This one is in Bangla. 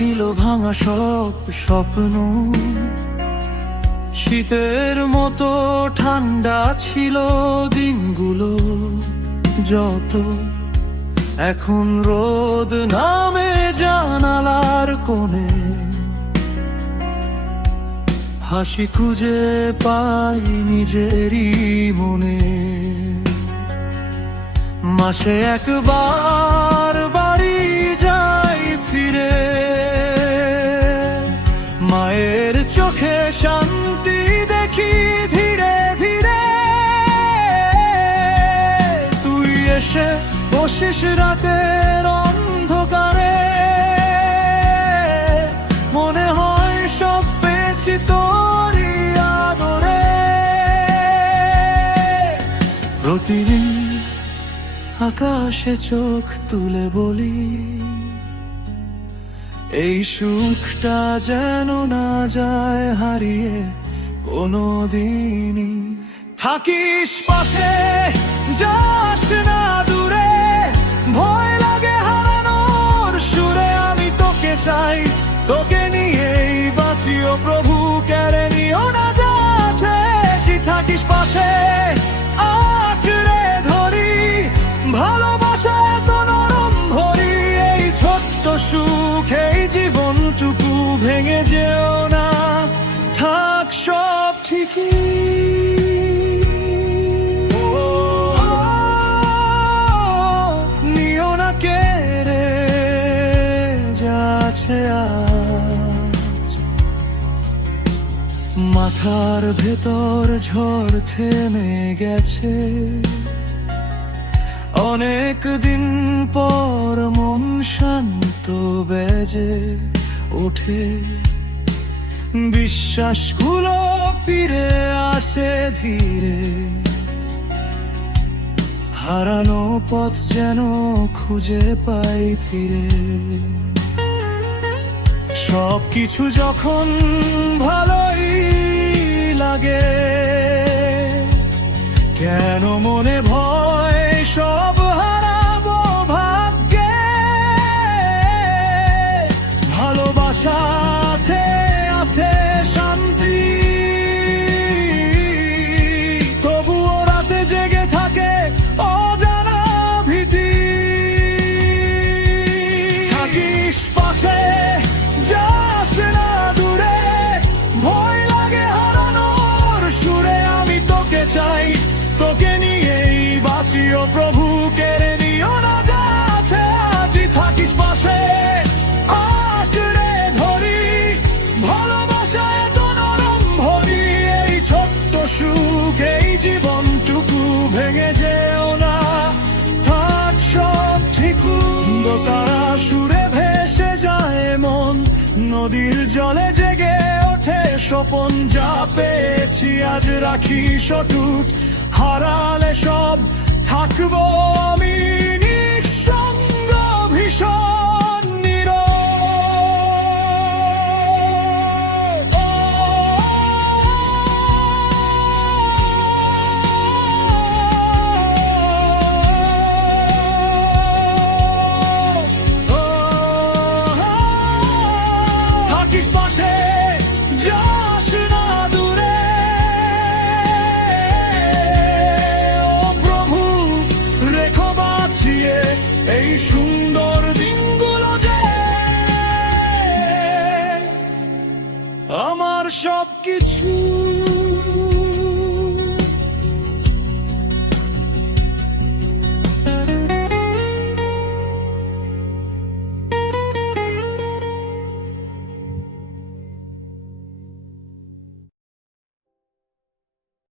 ছিল ভাঙা সব স্বপ্ন, শীতের মতো ঠান্ডা ছিল দিনগুলো যত। এখন রোদ নামে জানালার কোণে, হাসি খুঁজে পাই নিজেরই মনে। মাসে একবার বাড়ি যাই ফিরে, মায়ের চোখে শান্তি দেখি ধীরে ধীরে। তুই এসে বসিস রাতের অন্ধকারে, মনে হয় সব পেয়েছি তোরই আদরে। প্রতিদিন আকাশে চোখ তুলে বলি, এই সুখটা যেন না যায় হারিয়ে কোনোদিনই। থাকিস পাশে, যাস না দূরে, ভয় লাগে হারানোর সুরে। আমি তোকে চাই, তোকে নিয়েই বাঁচি ও প্রভু, কেড়ে নিও না যা আছে। থাকিস পাশে, আঁকড়ে ধরি, ভালোবাসা এত নরম ভরি। এই ছোট্ট সুখ, এই জীবনটুকু ভেঙে যেও না, থাক সব ঠিকই। নিও না কেড়ে যাচ্ছে আজ। মাথার ভেতর ঝড় থেমে গেছে, অনেক দিন পর মন শান্ত বেজে ওঠে। বিশ্বাসগুলো ফিরে আসে ধীরে, হারানো পথ যেন খুঁজে পাই ফিরে। সবকিছু যখন ভালোই লাগে, কেন মনে ভয় সব হারাবো ভাগ্যে। ভালোবাসা আছে, আছে শান্তি, তবুও রাতে জেগে থাকে অজানা ভীতি। থাকিস পাশে, যাস না দূরে, ভয় লাগে হারানোর সুরে। আমি তোকে চাই, তোকে নিয়েই বাঁচি ও প্রভু, কেড়ে নিও না যা আছে আজই। থাকিস পাশে, আঁকড়ে ধরি, ভালোবাসা এত নরম ভরি। এই ছোট্ট সুখ, এই জীবনটুকু ভেঙে যেও না, থাক সব ঠিকু। দোতারা সুরে ভেসে যায় মন, নদীর জলে জেগে ওঠে স্বপন। যা পেয়েছি আজ রাখি সটুক, হারালে সব থাকবো আমি নিঃসঙ্গ ভীষণ নীরব। থাকিস পাশে, যাস না দূরে, এই সুন্দর দিনগুলো যে আমার সবকিছু।